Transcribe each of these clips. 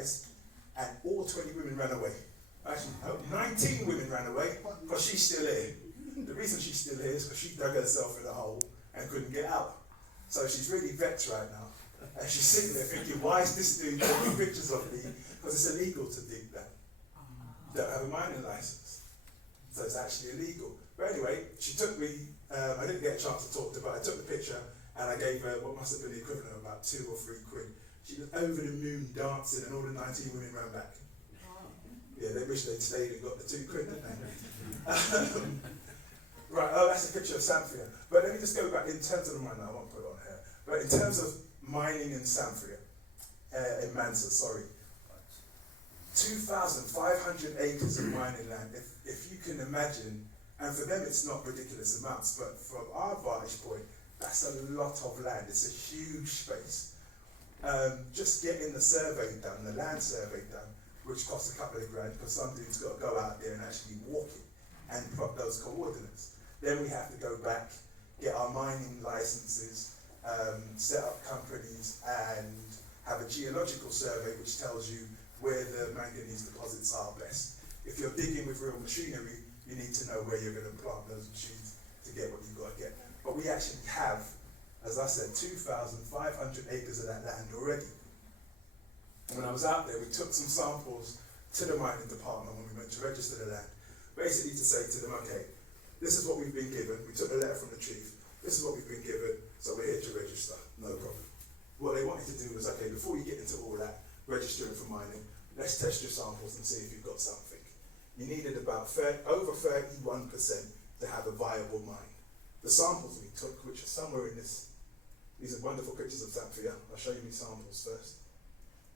guys, and all 20 women ran away. Actually, no, 19 women ran away, because she's still here. The reason she's still here is because she dug herself in a hole and couldn't get out. So she's really vexed right now. And she's sitting there thinking, why is this dude taking pictures of me? Because it's illegal to dig that. You don't have a mining license. So it's actually illegal. But anyway, she took me, I didn't get a chance to talk to her, but I took the picture and I gave her what must have been the equivalent of about 2 or 3 quid. She was over the moon dancing and all the 19 women ran back. Yeah, they wish they'd stayed and got the 2 quid, didn't they? Right, oh, that's a picture of Samphia. But let me just go back in terms of the mining, I won't put it on here. But in terms of mining in Samphia, in Mansa, sorry, 2,500 acres of mining land, if you can imagine, and for them it's not ridiculous amounts, but from our vantage point, that's a lot of land, it's a huge space. Just getting the survey done, the land survey done, which costs a couple of grand, because some dude's got to go out there and actually walk it and plot those coordinates. Then we have to go back, get our mining licenses, set up companies, and have a geological survey which tells you where the manganese deposits are best. If you're digging with real machinery, you need to know where you're going to plant those machines to get what you've got to get. But we actually have, as I said, 2,500 acres of that land already. When I was out there, we took some samples to the mining department when we went to register the land, basically to say to them, okay, this is what we've been given. We took a letter from the chief. This is what we've been given, so we're here to register, no problem. What they wanted to do was, okay, before you get into all that, registering for mining, let's test your samples and see if you've got something. You needed about over 31% to have a viable mine. The samples we took, which are somewhere in this, these are wonderful pictures of Samphia. I'll show you my samples first.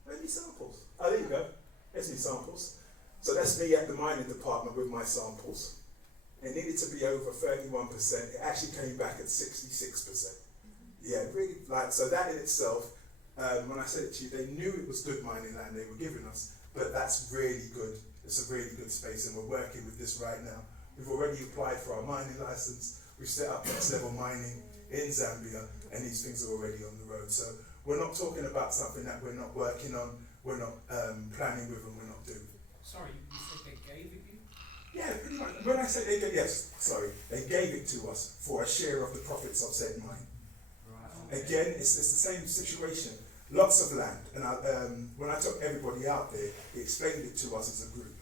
Where's my samples? Oh, there you go. There's my samples. So that's me at the mining department with my samples. It needed to be over 31%. It actually came back at 66%. Yeah, really, so that in itself, when I said it to you, they knew it was good mining land they were giving us, but that's really good. It's a really good space, and we're working with this right now. We've already applied for our mining license. We've set up next level mining in Zambia, and these things are already on the road. So we're not talking about something that we're not working on, we're not planning with, and we're not doing. Sorry, you said they gave it you? Yeah, pretty much. When I say they gave, yes, sorry, they gave it to us for a share of the profits of said mine. Right. Okay. Again, it's the same situation. Lots of land, and when I took everybody out there, he explained it to us as a group.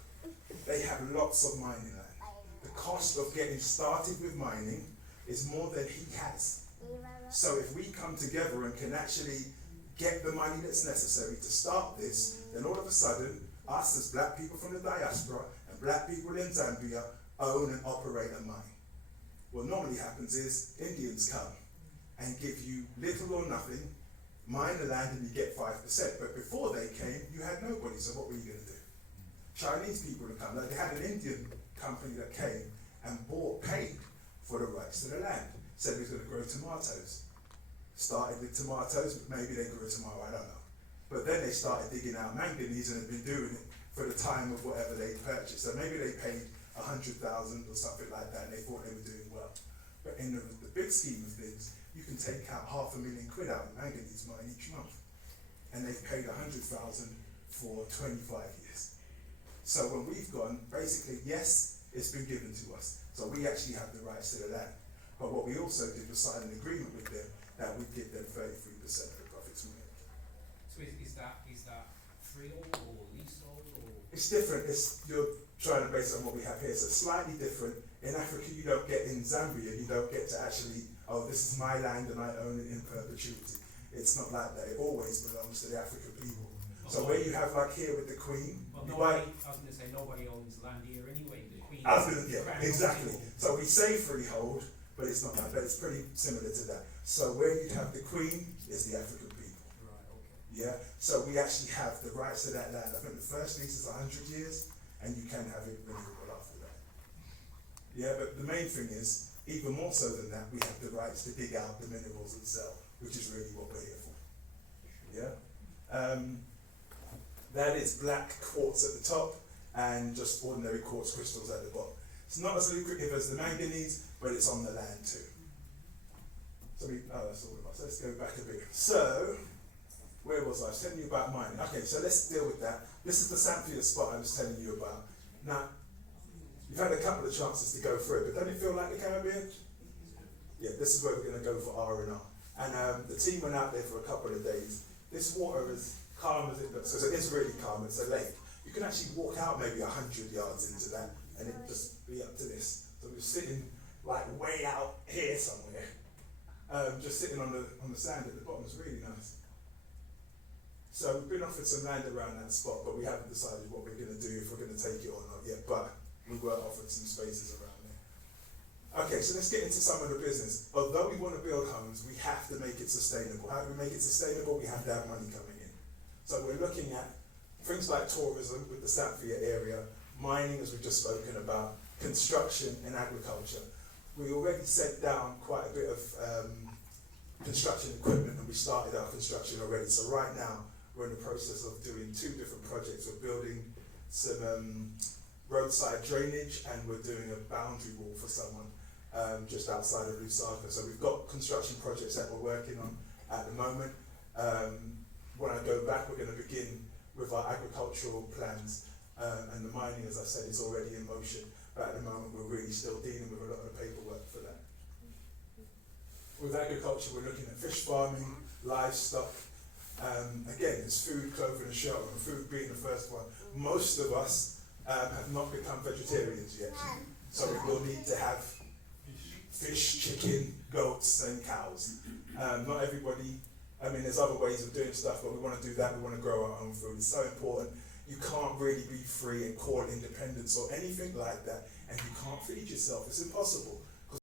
They have lots of mining land. The cost of getting started with mining is more than he has. So if we come together and can actually get the money that's necessary to start this, then all of a sudden, us as black people from the diaspora and black people in Zambia own and operate a mine. What normally happens is Indians come and give you little or nothing, mine the land and you get 5%. But before they came, you had nobody, so what were you going to do? Chinese people would come. Like they had an Indian company that came and paid for the rights to the land. Said he was going to grow tomatoes. Started with tomatoes, but maybe they grew tomorrow, I don't know. But then they started digging out manganese and had been doing it for the time of whatever they purchased. So maybe they paid 100,000 or something like that, and they thought they were doing well. But in the big scheme of things, you can take out £500,000 out of manganese mine each month. And they've paid 100,000 for 25 years. So when we've gone, basically, yes, it's been given to us. So we actually have the rights to the land. But what we also did was sign an agreement with them that we'd give them 33% of the profits we make. So is that freehold or leasehold or? It's different. You're trying to base it on what we have here. So slightly different. In Africa, you don't get, in Zambia, you don't get to actually, oh, this is my land and I own it in perpetuity. It's not like that. It always belongs to the African people. So where you have, like here with the Queen, I was going to say nobody owns land here anyway. The Queen. Yeah, exactly. So we say freehold, but it's not like that. It's pretty similar to that. So where you have the Queen is the African people. Right. Okay. Yeah. So we actually have the rights to that land. I think the first lease is 100 years, and you can have it renewable after that. Yeah, but the main thing is, even more so than that, we have the rights to dig out the minerals and sell, which is really what we're here for. Yeah. That is black quartz at the top and just ordinary quartz crystals at the bottom. It's not as lucrative as the manganese, but it's on the land too. So that's all of us. Let's go back a bit. So, where was I? I was telling you about mining. Okay, so let's deal with that. This is the Samphia spot I was telling you about. Now, you've had a couple of chances to go through it, but don't it feel like the Caribbean? Yeah, this is where we're going to go for R&R. And the team went out there for a couple of days. This water is calm as it looks, so it is really calm. It's a lake. You can actually walk out maybe 100 yards into that, and it just be up to this. So we're sitting like way out here somewhere, just sitting on the sand at the bottom. It's really nice. So we've been offered some land around that spot, but we haven't decided what we're going to do, if we're going to take it or not yet. But we were offered some spaces around there. Okay, so let's get into some of the business. Although we want to build homes, we have to make it sustainable. How do we make it sustainable? We have to have money coming in. So we're looking at things like tourism with the Samphia area, mining, as we've just spoken about, construction and agriculture. We already set down quite a bit of construction equipment, and we started our construction already. So right now, we're in the process of doing 2 different projects. We're building some roadside drainage, and we're doing a boundary wall for someone just outside of Lusaka. So we've got construction projects that we're working on at the moment. When I go back, we're going to begin with our agricultural plans, and the mining, as I said, is already in motion. But at the moment, we're really still dealing with a lot of paperwork for that. With agriculture, we're looking at fish farming, livestock. Again, it's food, clothing and shelter, and food being the first one. Most of us have not become vegetarians yet. So we will need to have fish, chicken, goats and cows. Not everybody, I mean, there's other ways of doing stuff, but we want to do that. We want to grow our own food. It's so important. You can't really be free and call independence or anything like that, and you can't feed yourself. It's impossible.